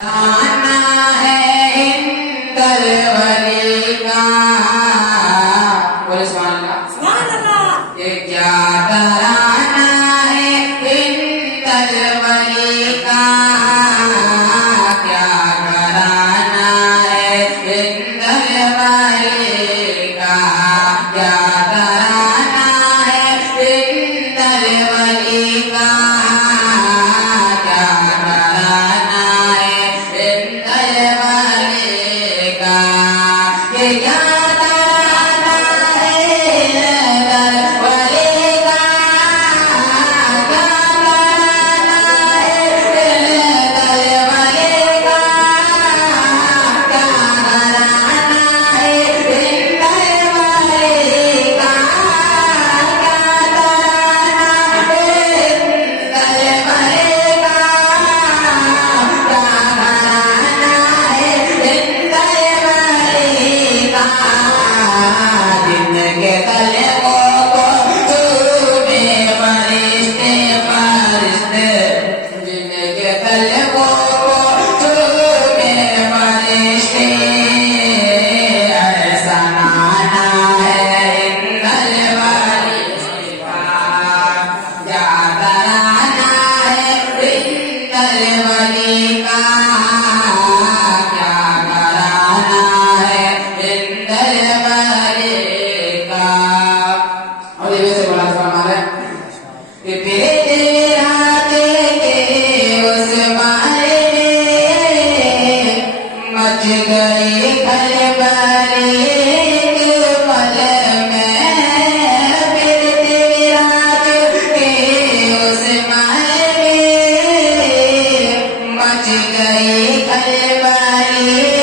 आना है इंदल वली का। बोले सुभान अल्लाह। ये क्या तराना है इंदल वली का, क्या कराना है इंदल वली का, क्या कराना है इंदल वली का, गई खलबली